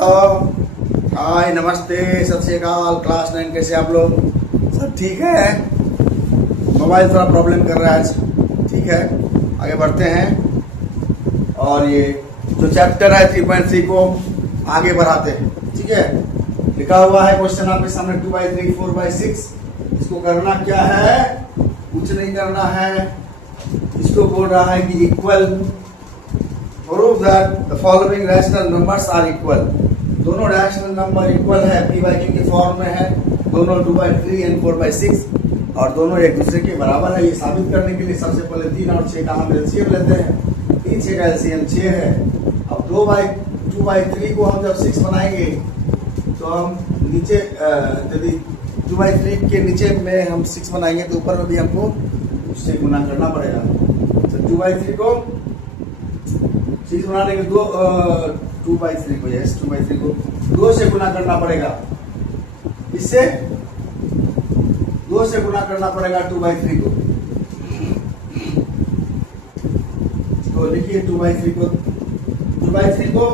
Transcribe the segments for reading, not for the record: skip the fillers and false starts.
Hello, हाय, नमस्ते, सत श्री अकाल। क्लास 9 कैसे आप लोग? सब ठीक है? मोबाइल थोड़ा प्रॉब्लम कर रहा है आज। ठीक है, आगे बढ़ते हैं और ये जो चैप्टर है 3.3 को आगे बढ़ाते हैं। ठीक है, लिखा हुआ है क्वेश्चन आपके सामने 2/3 4/6। इसको करना क्या है? कुछ नहीं करना है। इसको बोल रहा है कि equal, prove that the following rational numbers are equal. दोनों रैशनल नंबर इक्वल है, p by q के फॉर्म में है। दोनों 2/3 एंड 4/6 और दोनों एक दूसरे के बराबर है। ये साबित करने के लिए सबसे पहले 3 और 6 का हम एलसीएम लेते हैं। 3 6 का एलसीएम 6 है। अब 2/3 को हम जब 6 बनाएंगे तो हम नीचे यदि 2/3 के नीचे में हम 6 बनाएंगे तो ऊपर में भी हमको उससे गुना करना पड़ेगा। तो 2/3 को 6 बनाने के 2/3 को 2/3 को 2 से गुना करना पड़ेगा। इससे 2 से गुना करना पड़ेगा 2/3 को। तो लिखिए 2/3 को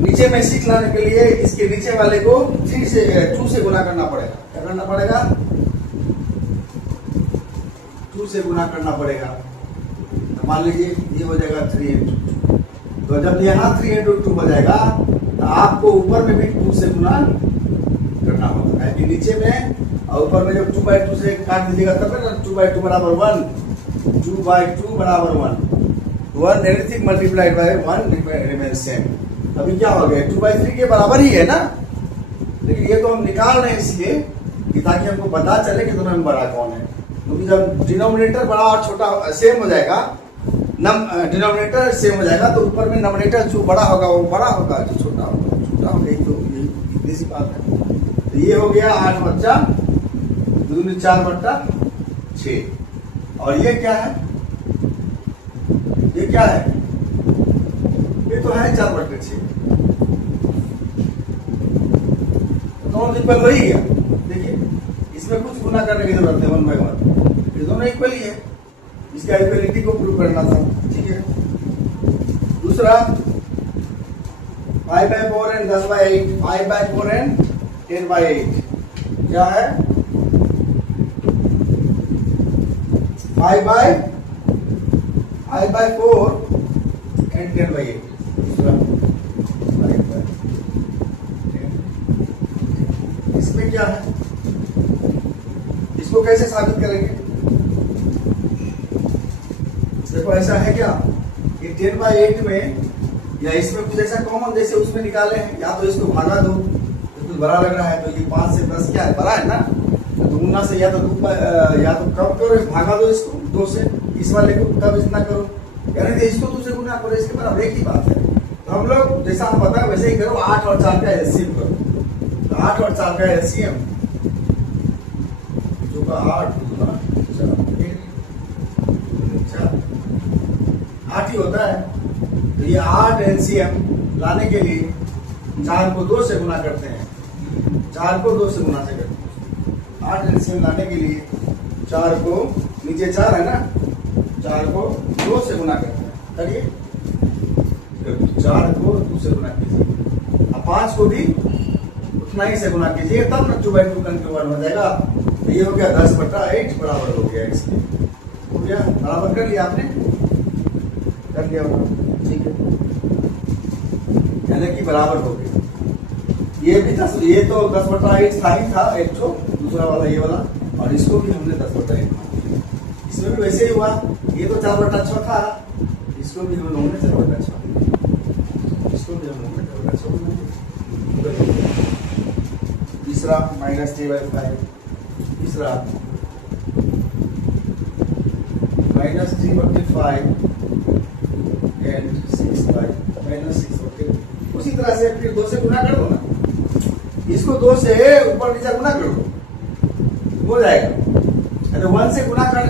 नीचे में 6 लाने के लिए इसके नीचे वाले को 2 से गुना करना पड़ेगा। क्या करना पड़ेगा? 2 से गुना करना पड़ेगा। मान लीजिए ये हो जाएगा 3 into 2। तो जब यहाँ 3 into 2 हो जाएगा तो आपको ऊपर में भी 2 से गुना करना होगा। है कि नीचे में और ऊपर में जब 2/2 से काट दीजिएगा तब ना 2/2 बराबर 1, 2/2 बराबर 1 anything multiplied by 1 remain same. अभी क्या हो गया? 2/3 के बराबर ही है ना। लेकिन ये तो हम निकाल रहे हैं इसलिए कि ताकि हमको पता चले कि दोनों में बड़ा कौन है। क्योंकि जब डिनोमिनेटर बड़ा और छोटा सेम हो जाएगा, डिनोमिनेटर सेम हो जाएगा तो ऊपर में नोमिनेटर जो बड़ा होगा वो बड़ा होगा, जो छोटा होगा छोटा होगा। यही तो इतनी सी बात है। तो ये हो गया 8 बच्चा 2 4/6। और ये क्या है? ये क्या है? ये तो है 4/6। दोनों इक्वल वही है। देखिए, इसमें कुछ गुना करने की जरूरत है 1 by 1। ये दोनों इक्वल ही है। इसका इक्वलिटी को प्रूव करना था। ठीक है, दूसरा 5/4 एंड 10/8, 5/4 एंड 10/8 क्या है? 5/4 एंड 10/8। दूसरा इसमें क्या है? इसको कैसे साबित करेंगे? देखो, ऐसा है क्या कि 10/8 में या इसमें कुछ ऐसा कॉमन जैसे उसमें निकाले हैं। या तो इसको भागा दो तो कुछ बड़ा लग रहा है, तो ये 5 से 10 क्या है? बड़ा है ना। तो गुना से या तो कम करो, भागा दो इसको 2 से, इस वाले को तब इतना करो, यानी कि इसको 2 से गुना करो। इसके बराबर एक ही बात है। तो हम लोग जैसा हम बताया वैसे ही करो। 8 और 4 का एलसीएम करो। तो 8 और 4 का एलसीएम जो का 8 ही होता है। तो ये 8 एलसीएम लाने के लिए 4 को 2 से गुना करते हैं। 4 को 2 से गुना से करते हैं। 8 एलसीएम लाने के लिए 4 को, नीचे 4 है ना, 4 को 2 से गुना करते हैं। करिए, 4 को 2 से गुना कीजिए। अब 5 को भी उतना ही से गुना कीजिए, तब ना 2/2 कंट्रीब्यूट हो जाएगा। तो ये हो गया 10/8 बराबर हो गया। इसके हो गया, बराबर कर लिया आपने, कर लिया होगा। ठीक है, यानी कि बराबर हो गया। ये भी 10, ये तो 10/8 था ही था एक तो, दूसरा वाला ये वाला, और इसको भी हमने 10/8 मान लिया। इसमें भी वैसे ही हुआ। ये तो 4/6 था, इसको भी हम लोगों ने 4/6, इसको भी हम लोगों ने 4/6। तीसरा -3/5, तीसरा -3/5 एंड 6/-6। उसी तरह से फिर 2 से गुना कर दो ना। इसको 2 से ऊपर नीचे गुना कर दो, हो जाएगा। अरे 1 से गुना कर,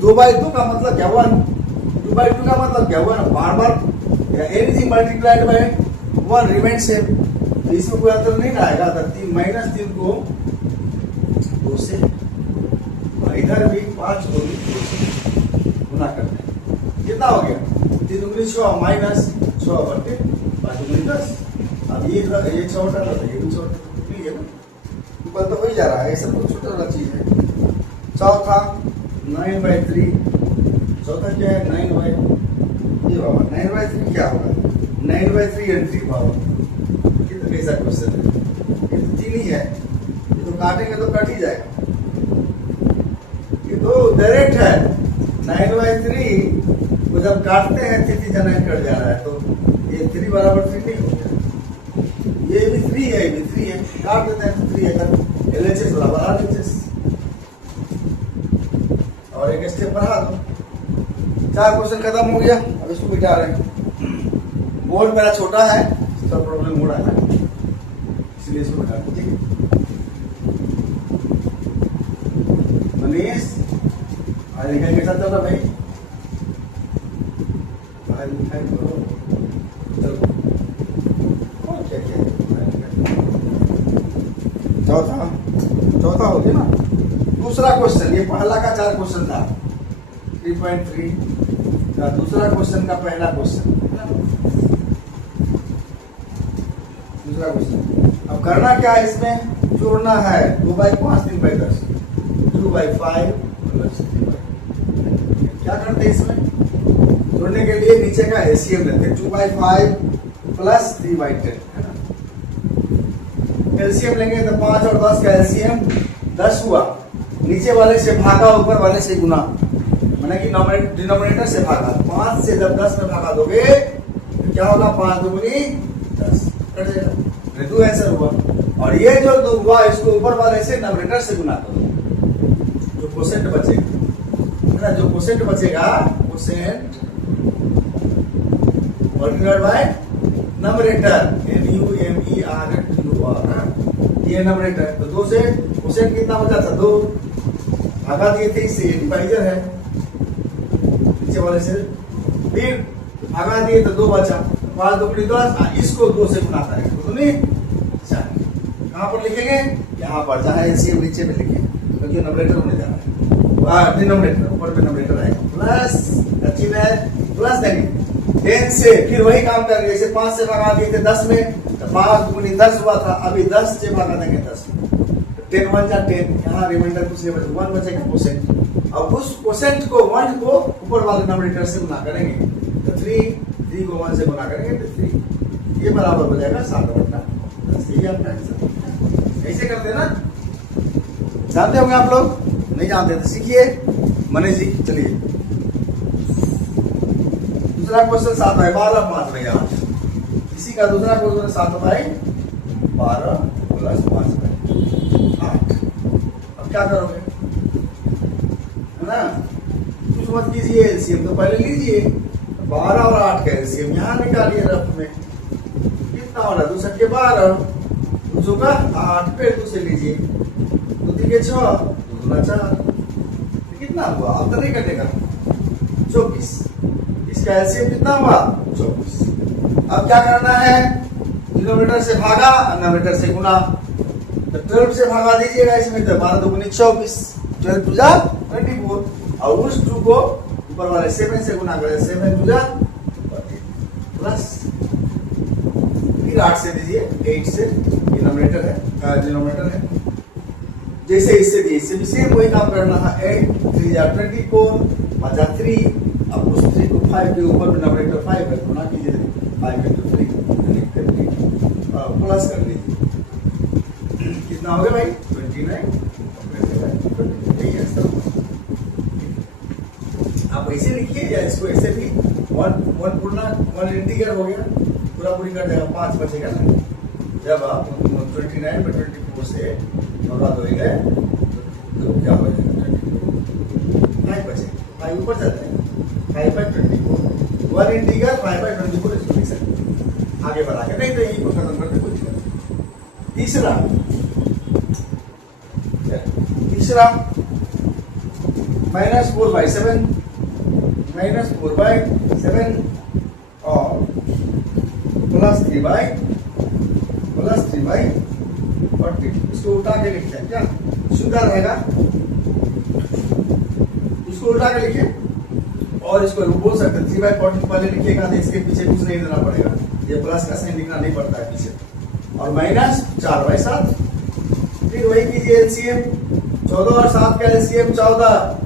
2/2 का मतलब क्या? 1। 2/2 का मतलब क्या? 1 बार बार anything multiplied by 1 remain same. तो इसमें कोई अंतर नहीं आएगा। तो 3 को 2 से, इधर भी 5 को भी 2 से गुना करते हैं। कितना हो गया? 3 × 6 -6/5 × 10। अब ये छोटा था, ये भी छोटा ठीक है ना, ऊपर तो हो ही जा रहा है, ये सब तो छोटा वाला चीज है। चौथा 9/3, चौथा क्या है 9/, ये बाबा 9/3 क्या होगा, 9/3 and 3 पावर, ये तो कैसा क्वेश्चन है, ये तो 3 ही है, ये तो काटेंगे तो कट ही जाएगा, ये तो डायरेक्ट है। 9/3 को जब काटते हैं 3 9 कट जा रहा है, तो ये 3 बराबर 3 नहीं हो गया, ये भी 3 है, ये भी 3 है, काट देते हैं तो 3 है, LHS बराबर RHS, और एक स्टेप बढ़ा दो। 4 क्वेश्चन खत्म हो गया, अब इसको मिटा रहे हैं। बोर्ड मेरा छोटा है, तो प्रॉब्लम हो रहा है, इसलिए इसको मिटा रहे हैं, ठीक है। मनीष पढ़ाई लिखाई कैसा चल रहा भाई, पढ़ाई लिखाई करो, चलो और क्या क्या चौथा हो गया ना। दूसरा क्वेश्चन, ये पहला का 4 क्वेश्चन था, 3.3 का दूसरा क्वेश्चन का पहला क्वेश्चन, दूसरा क्वेश्चन। अब करना क्या है, इसमें जोड़ना है 2/5 3/10, 2/5 प्लस 3/10। क्या करते हैं इसमें जोड़ने के लिए, नीचे का LCM लेते हैं, 2/5 प्लस 3/10 है ना। LCM लेंगे तो 5 और 10 का LCM 10 हुआ, नीचे वाले से भागा ऊपर वाले से गुना, माने कि डिनोमिनेटर से भागा, 5 से जब 10 में भागा दोगे तो क्या होगा, 5 दूनी 10 कट जाएगा, 2 आंसर हुआ। और ये जो 2 हुआ इसको ऊपर वाले से डिनोमिनेटर से गुना करो, जो क्वोशिएंट बचेगा है ना, जो क्वोशिएंट बचेगा, quotient multiplied by numerator, NUMERTUR, ये नंबरेटर, तो 2 से क्वोशिएंट कितना बचा था, 2 भागा दिए थे, इससे डिवाइजर है, नीचे वाले से फिर भागा दिए तो 2 बचा, 5 दूनी 10, इसको 2 से गुना करेंगे तो नहीं 4। कहाँ पर लिखेंगे, यहाँ पर, जहाँ LCM नीचे में लिखेंगे, क्योंकि नंबरेटर होने जा रहा है, डिनोमिनेटर ऊपर पे नंबरेटर आएगा, प्लस अच्छी बात, प्लस देंगे 10 से, फिर वही काम करेंगे, जैसे 5 से भगा दिए थे 10 में, तो 5 दूनी 10 हुआ था, अभी 10 से भगा देंगे 10 में, 10 1 जा 10, यहाँ रिमाइंडर कुछ नहीं बचेगा, 1 बचेगा क्वोशिएंट। अब उस क्वोशिएंट को 1 को ऊपर वाले नंबरेटर से गुना करेंगे, तो 3 को 1 से गुना करेंगे तो 3, ये बराबर हो जाएगा 7/10। यही आपका आंसर, ऐसे करते हैं ना, जानते होंगे आप लोग, नहीं जानते तो सीखिए। मनीष जी चलिए, दूसरा क्वेश्चन 7/12 5/8, इसी का दूसरा क्वेश्चन 7/12 प्लस 5/8। अब क्या करोगे, है ना, कुछ मत कीजिए, LCM तो पहले लीजिए, 12 और 8 का LCM यहाँ निकालिए रफ में, कितना हो रहा है, 2 7 12, 2 का 8 पे 2 से लीजिए, 2 3 के 6, 2 दूना 4, कितना हुआ, अब तो नहीं कटेगा, 24, इसका LCM कितना हुआ 24। अब क्या करना है, डिनोमिनेटर से भागा, नोमिनेटर से गुना, तो 12 से भागा दीजिएगा इसमें, तो 12 दूनी 24, 12 2 जा 24, और उस 2 को ऊपर वाले 7 से गुना करें, 7 2 जा प्लस, फिर 8 से दीजिए, 8 से, ये नोमिनेटर है, डिनोमिनेटर है, जैसे इससे दिए इससे भी सेम वही काम करना है, 8 3 जा 24 बचा 3, अब उस 3 को 5 के ऊपर डिनोमिनेटर 5 है, गुना कीजिए 5 into 3 यानी 50, प्लस कर लीजिए, कितना हो गया भाई 29, आप ऐसे लिखिए या इसको ऐसे भी, 1 पूर्ण 1 इंटीग्रल हो गया, पूरा पूरी कर देगा, 5 बचेगा ना, जब आप 29 में 24 से भगा दोगे तो क्या हो जाएगा, 5 बचेगा, 5 ऊपर जाता है, 5/24, 1 इंटीग्रल 5/24 इसको लिख सकते हैं, आगे बढ़ा के, नहीं तो यही को खत्म करते कोई दिक्कत नहीं। तीसरा -4/7 और +3/40, इसको उल्टा के लिखते हैं, क्या सुंदर रहेगा, इसको उल्टा के लिखिए, और इसको बोल सकते हैं 3/40 पहले लिखिएगा तो इसके पीछे कुछ नहीं देना पड़ेगा, ये प्लस का साइन लिखना नहीं पड़ता है पीछे, और माइनस 4/7। फिर वही कीजिए एलसीएम, 14 और 7 का एलसीएम 14।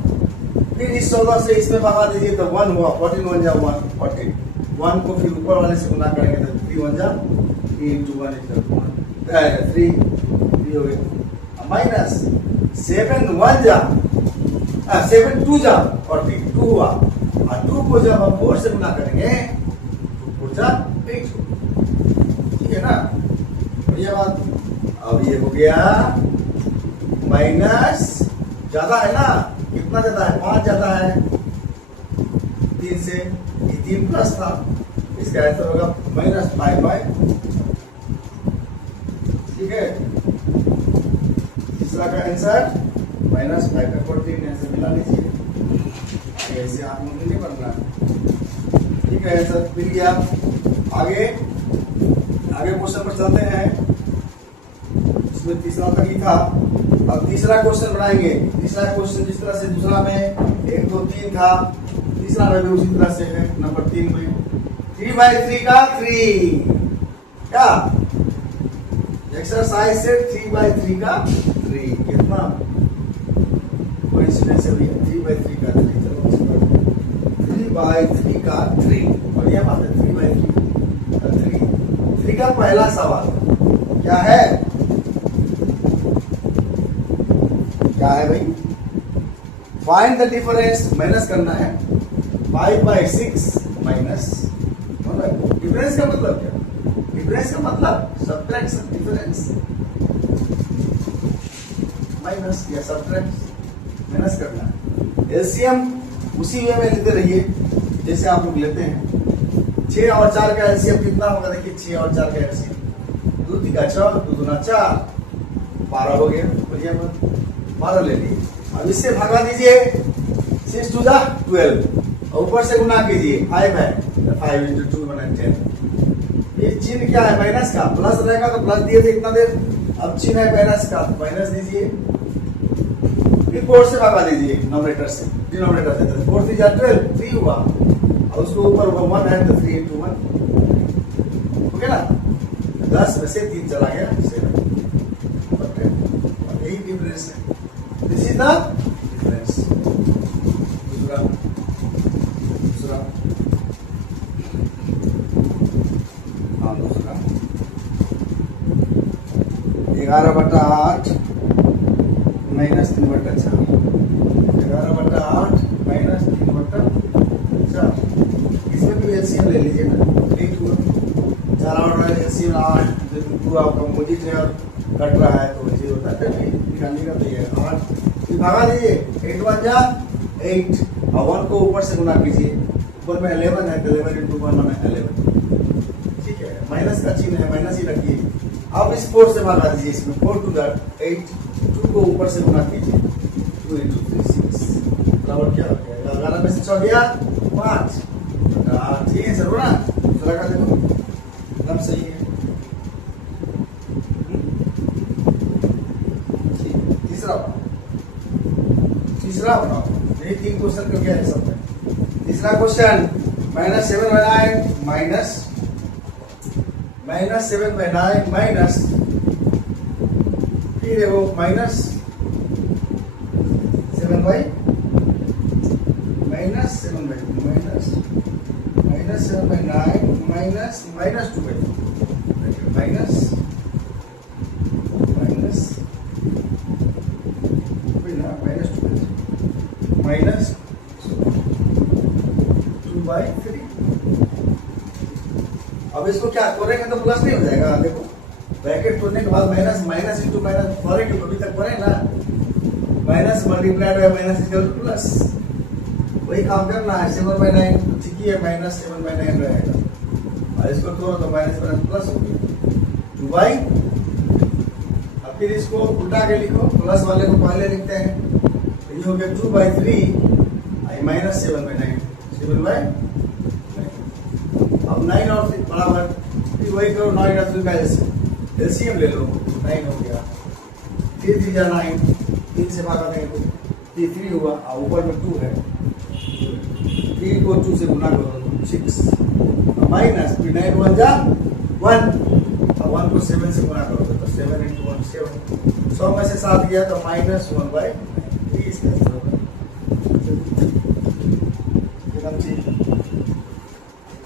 फिर इस 14 से इसमें भगा दीजिए तो 1 हुआ, 14 1 जा 1 14। 1 को फिर ऊपर वाले से गुना करेंगे तो 3 1 जा 3 × 1 = 3 हो गया। माइनस 7 1 जा 7 2 जा 40 2 हुआ, और 2 को जब हम 4 से गुना करेंगे 2 4 जा 8। ठीक है ना, बढ़िया बात। अब ये हो गया माइनस, ज्यादा है ना, कितना ज्यादा है, 5 ज्यादा है 3 से, ये 3 प्लस था, इसका आंसर होगा -5/। ठीक है, तीसरा का आंसर -5/14 ऐसे मिला लीजिए, ऐसे आप मुझे नहीं पढ़ना। ठीक है, आंसर मिल गया। आगे क्वेश्चन पर चलते हैं। इसमें तीसरा तक ही था, अब तीसरा क्वेश्चन बनाएंगे। तीसरा क्वेश्चन जिस तरह से दूसरा में 1 2 3 था, तीसरा में भी उसी तरह से है। नंबर 3 में 3/3 का 3 क्या एक्सरसाइज से 3/3 का 3 कितना कोइंसिडेंस है भैया। 3/3 का 3, चलो 3/3 का 3, बढ़िया बात है। 3/3 का 3 का पहला सवाल क्या है, क्या है भाई, फाइंड द डिफरेंस, माइनस करना है 5/6 माइनस, डिफरेंस का मतलब क्या, डिफरेंस का मतलब सब्ट्रैक्शन, डिफरेंस माइनस या सब्ट्रैक्ट माइनस करना है। एलसीएम उसी वे में लेते रहिए जैसे आप लोग लेते हैं। 6 और 4 का एलसीएम कितना होगा, देखिए 6 और 4 का एलसीएम 2 3 6 2 2 4 12 हो गया, बढ़िया बात, 12 ले लीजिए। अब इससे भगा दीजिए, 6 2 जा 12, और ऊपर से गुना कीजिए, 5 है 5 × 2 = 10। ये चिन्ह क्या है, माइनस का, प्लस रहेगा तो प्लस दिए थे इतना देर, अब चिन्ह है माइनस का, माइनस दीजिए। फिर 4 से भगा दीजिए, नॉमिनेटर से डिनोमिनेटर से, 4 3 जा 12 3 हुआ, और उसको ऊपर 1 है तो 3 × 1 ओके ना। 10 में से 3 चला गया 7, यही डिफरेंस है। This is the difference. दूसरा हाँ, दूसरा 11/8 -3/4, 11/8 -3/4। इसमें भी एलसीएम ले लीजिए ना, 8 हुआ, 4 और एलसीएम 8, पूरा कंपोजिट है और कट रहा है तो ऐसे होता है, निकालने का तो ये 8 फिर भगा दीजिए, 8 1 जा 8, और 1 को ऊपर से गुना कीजिए, ऊपर में 11 है तो 11 × 1 = 11। ठीक है, माइनस का चिन्ह है, माइनस ही रखिए। अब इस 4 से भगा दीजिए, इसमें 4 2 जा 8, 2 को ऊपर से गुना कीजिए, 2 × 3 6 बराबर क्या हो गया, 11 में से 6 गया 5। ठीक है सर, ना दूसरा का देखो एकदम सही है। तीसरा बनाओ, यही 3 क्वेश्चन का क्या है सब में। तीसरा क्वेश्चन -7/9 माइनस, फिर है वो -7/9 -2/3। अब इसको क्या करेंगे तो प्लस नहीं हो जाएगा, देखो ब्रैकेट तोड़ने के बाद माइनस × माइनस करेंगे तो अभी तक पढ़े ना, minus multiplied by minus = plus, वही काम करना है। 7/9 ठीक ही है, -7/9 रहेगा, और इसको तोड़ो तो माइनस प्लस हो गया 2/। अब फिर इसको उल्टा के लिखो, प्लस वाले को पहले लिखते हैं, तो ये हो गया 2/3 -7/9 7/9। अब 9 और 3 बराबर, फिर वही करो, 9 × 3 का एलसीएम ले लो, 9 हो गया, 3 3 जा 9, 3 से भागा देंगे तो 3 हुआ, और ऊपर में 2 है, 3 को 2 से गुना करो 6, माइनस 9 1 जा 1, अब 1 को 7 से गुना करोगे तो 7 into 1 7, 100 में से 7 गया तो -1/3 इसका आंसर होगा। एकदम ठीक।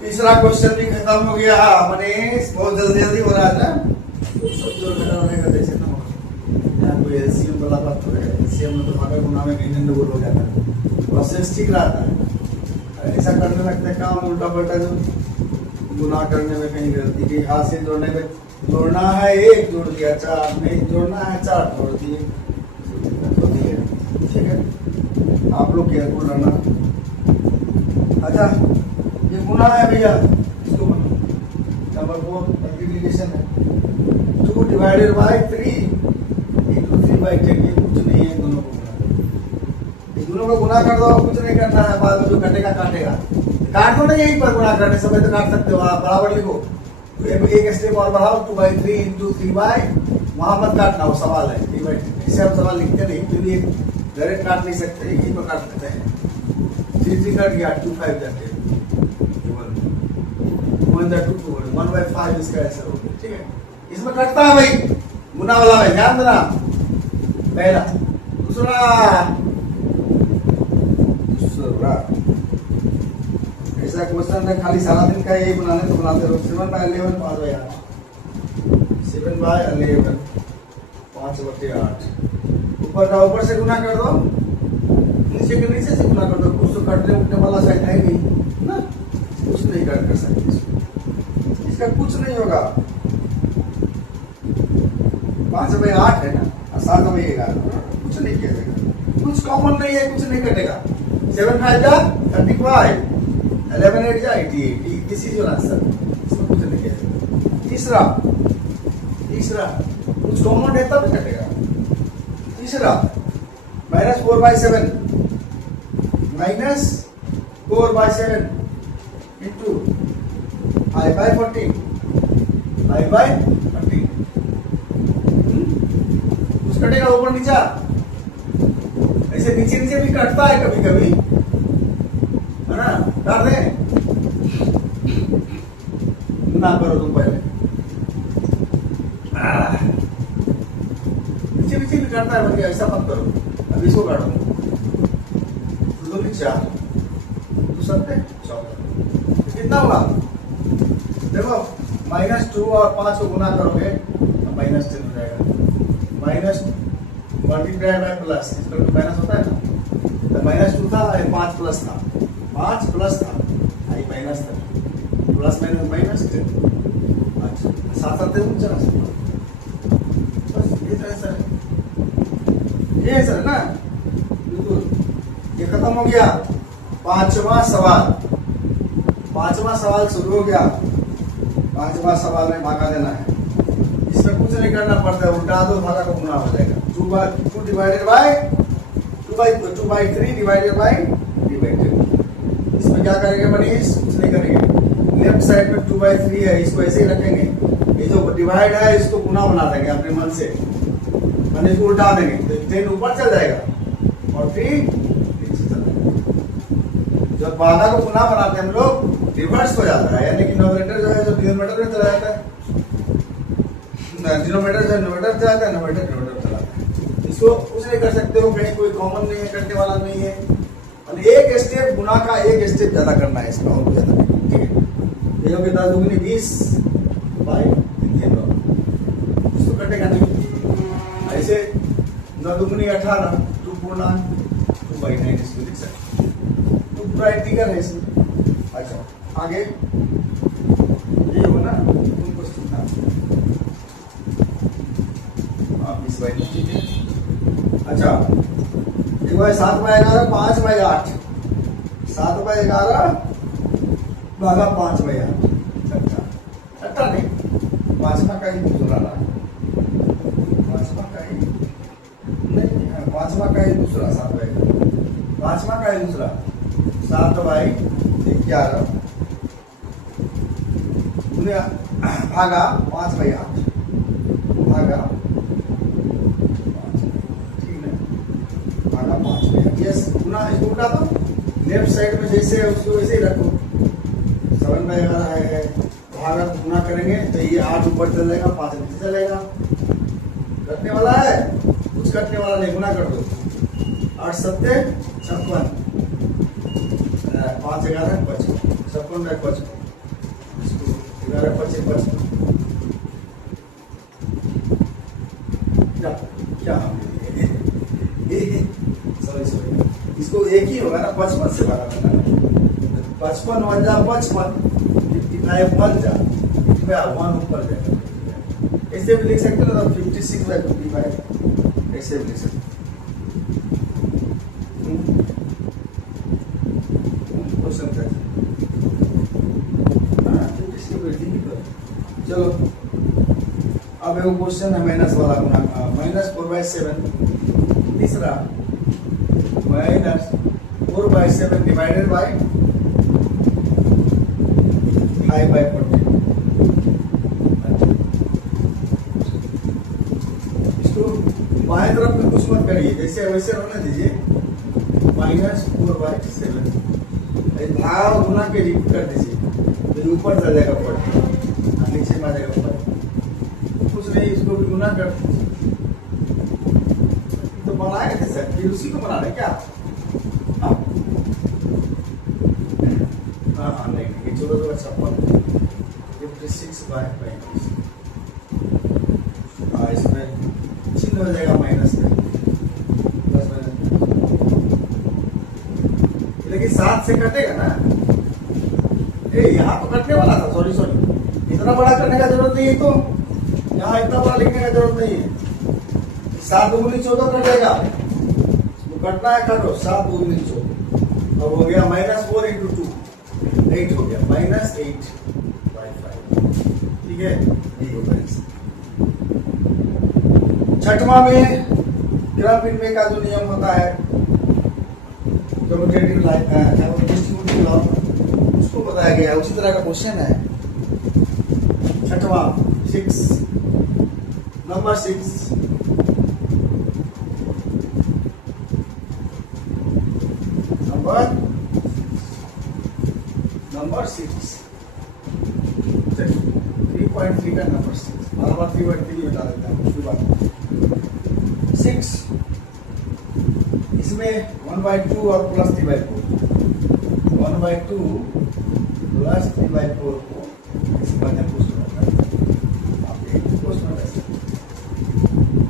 तीसरा क्वेश्चन भी खत्म हो गया। मनीष बहुत जल्दी जल्दी हो रहा है ना, सब जोड़ घटा रहेगा जैसे ना हो। यहाँ कोई एलसीएम वाला बात तो है, एलसीएम में तो भागा गुना में कहीं ना हो जाता है, प्रोसेस ठीक रहता है। ऐसा करने लगते हैं काम उल्टा पलटा, जो गुना करने में कहीं गलती की, हाथ से जोड़ने में जोड़ना है 1 जोड़ दिया 4, नहीं जोड़ना है 4 जोड़ दिए, होती है। ठीक है, आप लोग केयरफुल रहना। अच्छा ये गुना है भैया, इसको नंबर 4 मल्टीप्लिकेशन है, 2 डिवाइडेड बाय 3 into 3/10, ये कुछ नहीं है, दोनों को दोनों को गुना कर दो, कुछ नहीं करना है, बाद में जो कटेगा काटेगा, काट दो ना, यहीं पर गुना करने समय तो काट सकते हो आप, बराबर लिखो। एक स्टेप और बढ़ाओ, 2/3 into 3 वहां मत काटना, वो सवाल है 3/3, इसे हम सवाल लिखते नहीं, फिर भी डायरेक्ट काट नहीं सकते, यहीं पर काट सकते हैं। 3 कट गया, 2 5 जाते 1/5 इसका आंसर हो गया। ठीक है, इसमें कटता है भाई गुना वाला में, ध्यान देना। पहला, दूसरा ऐसा क्वेश्चन है, खाली सारा दिन का यही बनाने तो बनाते रहो। 7/11 5/8, 7/11 5/8, ऊपर का ऊपर से गुना कर दो, नीचे के नीचे से गुना कर दो, कुछ तो कटने उठने वाला शायद है नहीं ना, कुछ नहीं कर सकते, इसका कुछ नहीं होगा। 5/8 है ना, 7/11, कुछ नहीं किया, कुछ कॉमन नहीं है, कुछ नहीं कटेगा। 7 5 जा 35, 11 8 जा 88, दिस इज योर आंसर, इसमें कुछ नहीं किया। तीसरा कुछ कॉमन है तब कटेगा। तीसरा -4/7 into 5/14, 5/14 कुछ कटेगा ऊपर नीचा, ऐसे नीचे नीचे भी कटता है कभी कभी, है ना, काट दे ना, करो तुम पहले, नीचे नीचे भी कटता है, बल्कि ऐसा मत करो। अब इसको काटो, तो 4 तो सकते 14, कितना होगा देखो, -2 और 5 को गुना करोगे तो -10 हो जाएगा। माइनस मल्टीप्लाइड बाय प्लस, इसका तो माइनस होता है ना, तो -2 था, 5 प्लस था, 5 प्लस था, आई माइनस था, प्लस माइनस -10। अच्छा, साथ साथ चला, बस ये तो ऐसा है, ये ऐसा है ना, बिल्कुल। ये खत्म हो गया। पांचवा सवाल शुरू हो गया। पांचवा सवाल में भागा देना है, इसमें कुछ नहीं करना पड़ता है, उल्टा दो, भागा को गुना हो जाएगा। 2 डिवाइडेड बाय 2/3 डिवाइडेड बाय 3/10। इसमें क्या करेंगे मनीष? कुछ नहीं करेंगे, लेफ्ट साइड में 2/3 है, इसको ऐसे ही रखेंगे, ये जो डिवाइड है इसको गुना बना देंगे अपने मन से, मैंने इसको उल्टा देंगे तो 10 ऊपर चल जाएगा और 3 नीचे चल जाएगा। जब भागा को गुना बनाते हैं हम लोग, रिवर्स हो जाता है, यानी कि नोमिनेटर जो है जो डिनोमिनेटर में चला जाता है, डिनोमिनेटर जो नोमिनेटर चला जाता है, नोमिनेटर डिनोमिनेटर चला जाता है। इसको कुछ नहीं कर सकते हो, कहीं कोई कॉमन नहीं है, करने वाला नहीं है, और एक स्टेप गुना का एक स्टेप ज्यादा करना है इसका, और ज्यादा नहीं। ठीक है, ये हो गया 10 दूनी 20 बाय 3, इसको कटेगा नहीं, ऐसे 9 दूनी 18, 2 पूर्णांक 2/9 इसको लिख सकते, तो पूरा इंटीग्रल है इसमें। अच्छा आगे ये हो ना, उनको सुनना आप इस बार ठीक है। अच्छा एक बार 7/11 5/8, 7/11 भागा 5/8, छठा नहीं, पांचवा का ही दूसरा रहा, पांचवा का ही नहीं, पांचवा का ही दूसरा 7/11, पांचवा का ही दूसरा 7/11 भागा 5/8 भागा 5, ठीक है, भागा 5/8। यस, गुना इसको उठा दो, लेफ्ट साइड में जैसे है उसको वैसे ही रखो, 7/11 है, भागा गुना करेंगे तो ये 8 ऊपर चल जाएगा, 5 नीचे चलेगा। कटने वाला है, कुछ कटने वाला नहीं, गुना कर दो। 8 सत्ते 56, 5 11 55, 56 इसको 11 25 55। क्या सॉरी इसको एक ही होगा ना, 55 से भागा करना। 55 1 जा 55, 55 1 जा 55 1 ऊपर जाएगा। ऐसे भी लिख सकते हो ना, 56/55 ऐसे भी लिख सकते। क्वेश्चन चलो अब एक क्वेश्चन है माइनस वाला गुना, -4/7। तीसरा -4/7 डिवाइडेड बाय 5/40। इसको बाएं तरफ में कुछ मत करिए, जैसे वैसे रहने दीजिए। -4/7 भाग गुना के कर दीजिए तो ऊपर चल जाएगा, ऊपर नीचे में आ जाएगा ऊपर। कुछ नहीं, इसको भी गुना कर तो बनाए थे सर, फिर उसी को बना रहे क्या? हाँ नहीं, ये 14/56 56/35। इसमें चिन्ह हो जाएगा माइनस में, प्लस माइनस, लेकिन 7 से कटेगा ना। यहाँ तो कटने वाला था, सॉरी इतना बड़ा करने का जरूरत नहीं है, तो यहाँ इतना बड़ा लिखने का जरूरत नहीं है। 7 दूनी 14 कटेगा, कटना है काटो, 7 दूनी 14 और हो गया -4 × 2 8 हो गया, -8/5। ठीक है, यही होगा। छठवां में क्रम विनिमय का जो नियम होता है, कम्यूटेटिव डिस्ट्रीब्यूटिव लॉ, उसको बताया गया। उसी तरह का क्वेश्चन है छठवां, नंबर 6। नंबर 6 3.3 का नंबर 6 बार 3.3 बता देता हूँ उसके बाद 6। इसमें 1/2 और प्लस 3/4, 1/2 प्लस 3/4 को इस बात में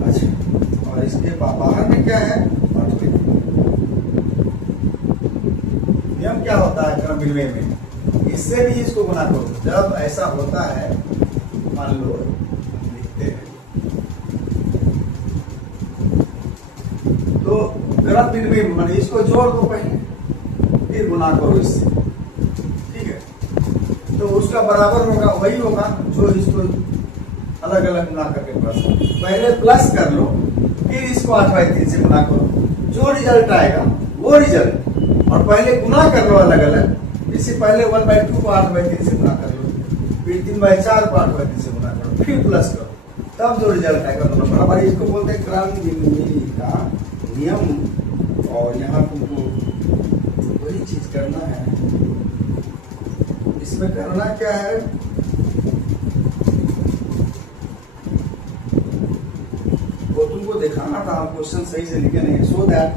अच्छा। और इसके बाहर में क्या है, नियम क्या होता है क्रम विनिमय में, इससे भी इसको गुना करो। जब ऐसा होता है, मान लो लिखते हैं तो क्रम विनिमय माने इसको जोड़ दो पहले, फिर गुना करो इससे। ठीक है, तो उसका बराबर होगा, वही होगा जो इसको अलग अलग गुना करके प्लस। पहले प्लस कर लो, फिर इसको 8/3 से गुना करो, जो रिजल्ट आएगा वो रिजल्ट। और पहले गुना कर लो अलग अलग, इससे पहले 1/2 को 8/3 से गुना कर लो, फिर 3/4 को 8/3 से गुना करो, फिर प्लस करो, तब जो रिजल्ट आएगा दोनों बराबर। इसको बोलते हैं क्रम विनिमय का नियम। और यहाँ तुमको वही चीज करना है। इसमें करना क्या है, वो तुमको दिखाना था, हम क्वेश्चन सही से लिखे नहीं, सो दैट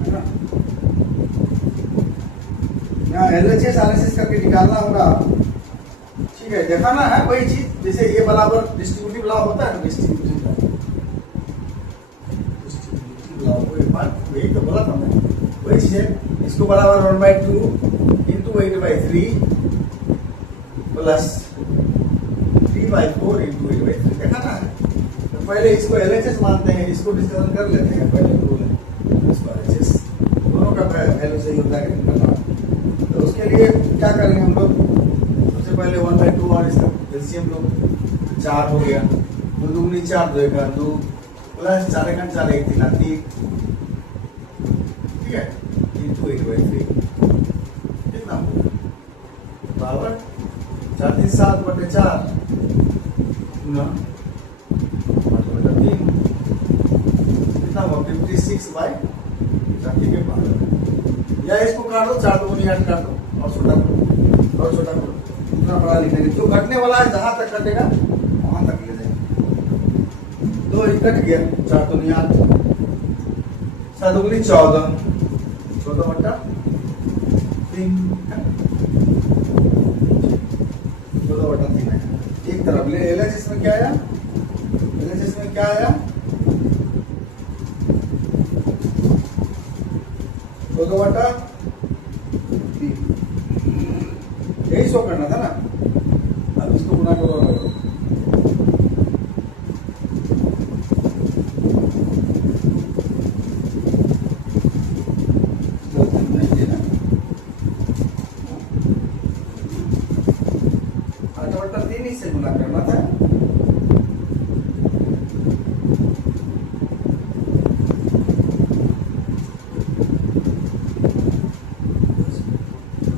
है ना, यहाँ LHS RHS करके निकालना होगा। ठीक है, दिखाना है वही चीज, जैसे ये बराबर डिस्ट्रीब्यूटिव लॉ होता है ना, डिस्ट्रीब्यूटिव लॉ वही तो बोला था मैं, वही चीज है। इसको बराबर 1/2 × 8/3 प्लस 3/4 × 8/3 दिखाना है। तो पहले इसको LHS मानते हैं, इसको डिस्कशन कर लेते हैं। पहले रूल इसको LHS दोनों का वैल्यू सही होता है। तो उसके लिए क्या करेंगे हम लोग, सबसे पहले 1/2 और इसका एलसीएम लोग 4 हो गया, 2 दूनी 4, 2 एका 2 प्लस 4 एका 4 1 3 3। ठीक है, × 8/3 कितना बराबर 4 3 7/4 गुना 8/3 कितना हुआ 56/30 के बराबर। या इसको काट दो, 4 दूनी 8 काट दो और छोटा करो और छोटा करो, इतना बड़ा लिखने के जो कटने वाला है जहां तक कटेगा वहां तक ले जाएंगे। तो ये कट गया, 4 दूनी 8, 7 दूनी 14, 14 बटा 3, 14 बटा 3 है। एक तरफ ले LHS में क्या आया, LHS में क्या आया, 14 बटा 3, यही शो करना था ना। अब इसको गुना करो, से गुना करना था।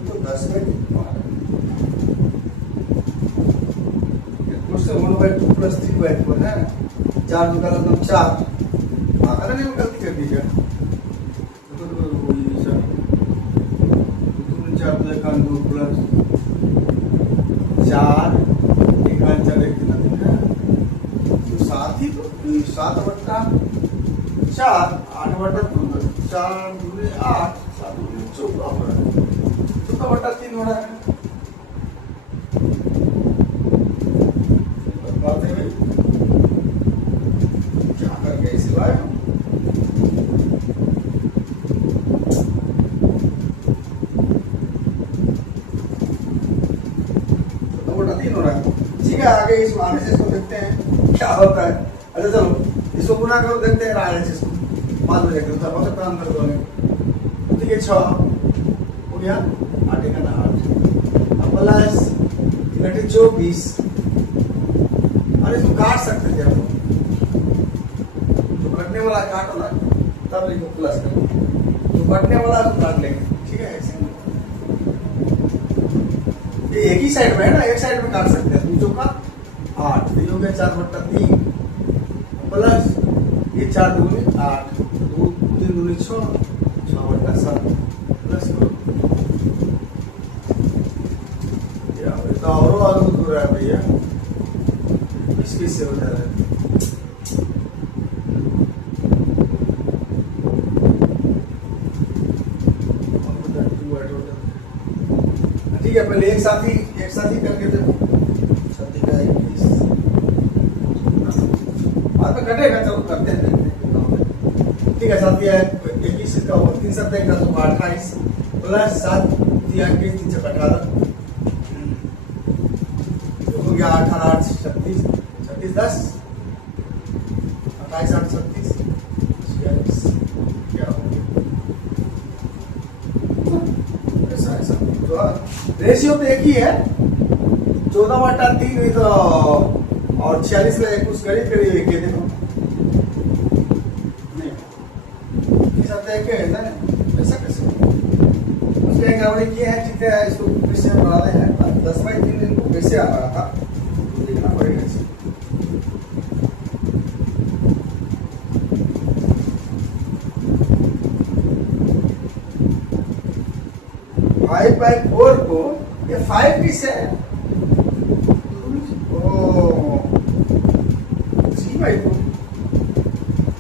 तो 10 में से 1/2 + 3/4 है, 4 निकाला तो 4, अगर नहीं गलती कर दी क्या, तो 4 2 1 2 प्लस 4 7 ही तो 7 बटा 4, 8 बटा 2, 4 दूनी 8, 7 दूनी 14 बटा 3 हो रहा है। बात है भाई, क्या करके इसे लाए, 14 बटा 3 हो रहा है। ठीक है, आगे इस आगे से इसको देखते हैं क्या होता है। अच्छा चलो इसको गुना करो, देखते हैं आगे से इसको, बाद में देखते हैं, हो सकता है अंदर दोनों। ठीक है, 6 हो गया, 8 का 8, अब प्लस 24। अरे इसको काट सकते थे हम, जो कटने वाला काटो ना, तब लिखो प्लस करो, जो कटने वाला तो काट लेंगे। ठीक है, ऐसे ये एक ही साइड में है ना, एक साइड में काट सकते हैं। 2 का 8, 3 हो गया 4 बटा 3 प्लस ये 4 दूनी 8, 2 3 दूनी 6, 6 बटा 7 प्लस करो। तो और दूर है भैया, 20 से हो जा रहा है। ठीक है, पहले एक साथ ही करके देखो, 21 बाद में कटेगा, चलो करते हैं। ठीक है, साथ ही 21 का 3 7 का 28 प्लस 7 3 3 से 18 हो गया, 18 8 36 36 10 28 8 36 46 क्या हो गया, ऐसा ऐसा। तो रेशियो तो एक ही है, 14 बटा 3 हुई तो, और 46 में कुछ करीब करीब एक देखो नहीं, एक है ना, ऐसा कैसे उसके गड़बड़ी किए हैं। ठीक है, इसको फिर से बना रहे हैं, 10/3 इनको कैसे आ रहा था देखना पड़ेगा। 5/4 को ये 5 किस है, 3/4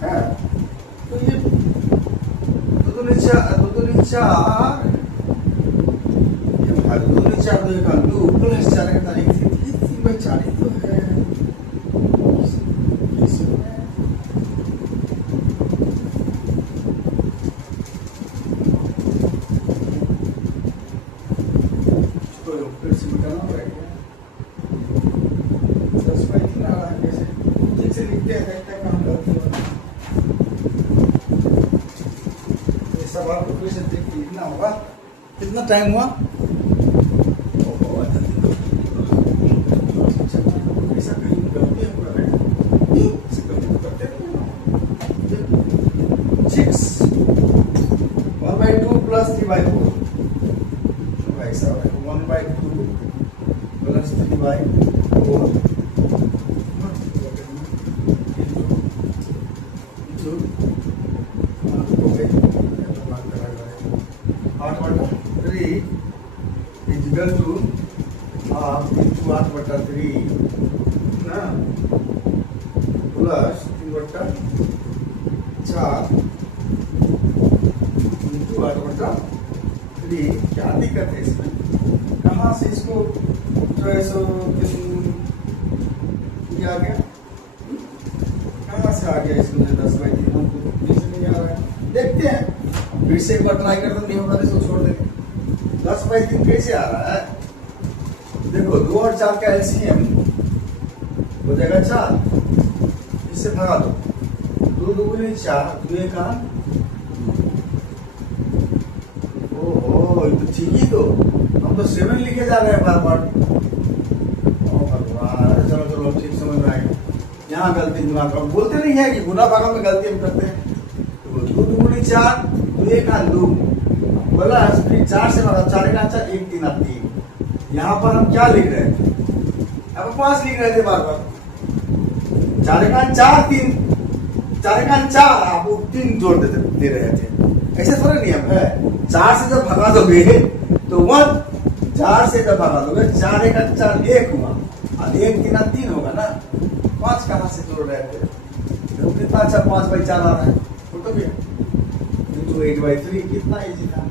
है, तो ये 2 दूनी 4 2 दूनी 4 2 प्लस 4 का तारीख 3/4 ही तो है। फिर से बताना पड़ेगा, 10/3 आ रहा है कैसे, ठीक से लिखते हैं, देखते हैं कहाँ गलती हो रही है। ये सवाल को फिर से देख के लिखना होगा। कितना टाइम हुआ, ऐसा कहीं गलती है पूरा बेटा, ऐसे गलती तो करते नहीं। 6 1/2 प्लस 3/4 ऐसा 1/2 plus 3/4 8 equal to half into 8/3 ना प्लस 3/4 इंटू 8/3। क्या दिक्कत है इसमें? कहाँ से इसको जो है सो ये आ गया? कहाँ से आ गया इसको 10/3? हमको नहीं आ रहा है। देखते हैं फिर से एक बार ट्राई करते, नहीं होगा तो इसको छोड़ देंगे। 10/3 कैसे आ रहा है? देखो 2 और 4 का एलसीएम हो जाएगा 4, इससे भगा दो। 2 दूनी 4, 2 एक 8। ओहो ये तो ठीक ही, तो हम तो 7 लिखे जा रहे हैं बार बार। भगवान, चलो चलो ठीक समझ में आएगा। यहाँ गलती गुना का बोलते नहीं है कि गुना भागा में गलती हम करते हैं। 2 दूनी 4, 2 एक 8 2 प्लस फिर 4 से भगा, 4 एक 4 1 3 3। यहाँ पर हम क्या लिख रहे थे? अब 5 लिख रहे थे बार बार। 4 एक 4 3, 4 एक 4 आप 3 जोड़ दे रहे थे। ऐसे थोड़ा नियम है। 4 से जब भगा दोगे तो 1, 4 से जब भगा दोगे 4 एक 4 1 हुआ, और 1 3 3 होगा ना। 5 कहाँ से जोड़ रहे थे? कितना अच्छा 5/4 आ रहा है, तो भी 8/3 कितना इजी था,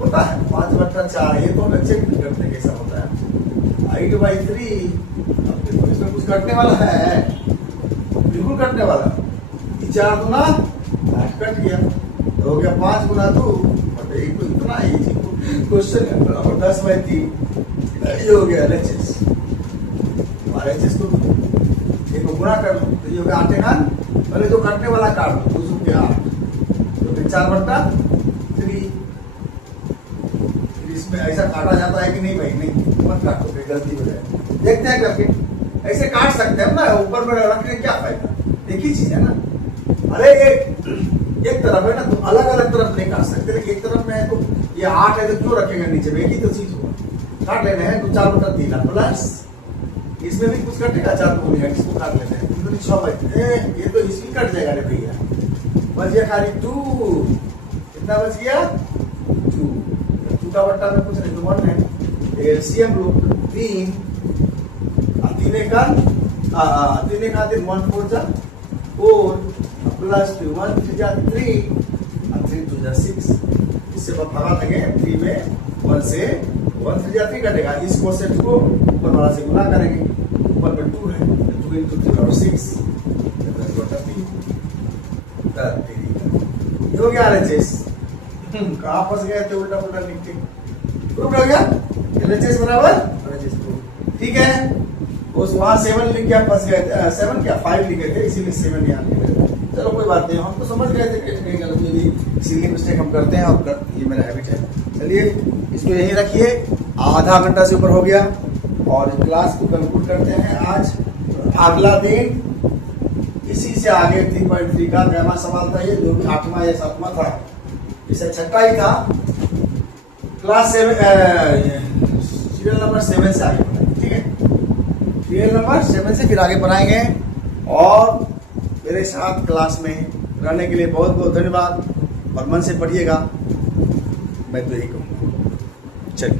होता है 5/4। ये तो हम चेक नहीं करते कैसा होता है। 8/3 इसमें कुछ कटने वाला है? बिल्कुल कटने वाला। 4 दूना 8 कट गया, तो हो गया 5 गुना 2 बटे 1। तो इतना इजी क्वेश्चन है। और 10/3 ये हो गया LHS। और LHS को एक गुना कर लो तो ये हो गया 8 1। पहले जो कटने वाला काट दो, 2 के 8, तो फिर 4/3। इसमें ऐसा काटा जाता है कि नहीं भाई? नहीं, मत काटो, फिर गलती हो जाए। देखते हैं करके, ऐसे काट सकते हैं ना, ऊपर में रखने क्या फायदा? एक ही चीज है ना। अरे एक तरफ है ना, तो अलग अलग तरफ नहीं काट सकते। लेकिन एक तरफ में है तो ये 8 है तो क्यों रखेंगे नीचे में? एक ही तो चीज होगा, काट लेने हैं। तो 4/3 प्लस इसमें भी कुछ कटेगा, 4 दूनी है, इसको काट लेते हैं। 6/3 ये तो इसमें कट जाएगा रे भैया। बच गया खाली 2। कितना बच गया? 2 का बट्टा में कुछ नहीं तो 1 है। एलसीएम लो 3 और 3 एक 1 4 प्लस 1 3 3 और 3 2 6। इससे भगा देंगे 3 में 1 से 1 3 3 कटेगा। इस क्वोशिएंट को ऊपर वाला से गुना करेंगे, ऊपर में 2 है, 2 into 3 और 6 ये हो गया LHS। कहाँ फंस गए थे? उल्टा पुल्टा लिख के प्रूफ हो गया। LHS बराबर LHS प्रूफ, ठीक है। उस वहां 7 लिख के फंस गए थे, 7 क्या 5 लिखे थे, इसीलिए 7 यहाँ लिखे थे। चलो कोई बात नहीं, हम तो समझ गए थे कि कहीं गलती हुई, इसीलिए मिस्टेक हम करते हैं, और ये मेरा हैबिट है। चलिए इसको यहीं रखिए। आधा घंटा से ऊपर हो गया और क्लास को कंक्लूड करते हैं आज। अगला दिन इसी से आगे 3.3 का ग्रामर सवाल था, ये जो भी 8वां या 7वां था, इसे 6ठा ही था। क्लास 7 सीरियल नंबर 7 से आगे पढ़ाएंगे, ठीक है। सीरियल नंबर 7 से फिर आगे पढ़ाएंगे। और मेरे साथ क्लास में रहने के लिए बहुत बहुत धन्यवाद, और मन से पढ़िएगा, मैं तो यही कहूँगा। चलिए।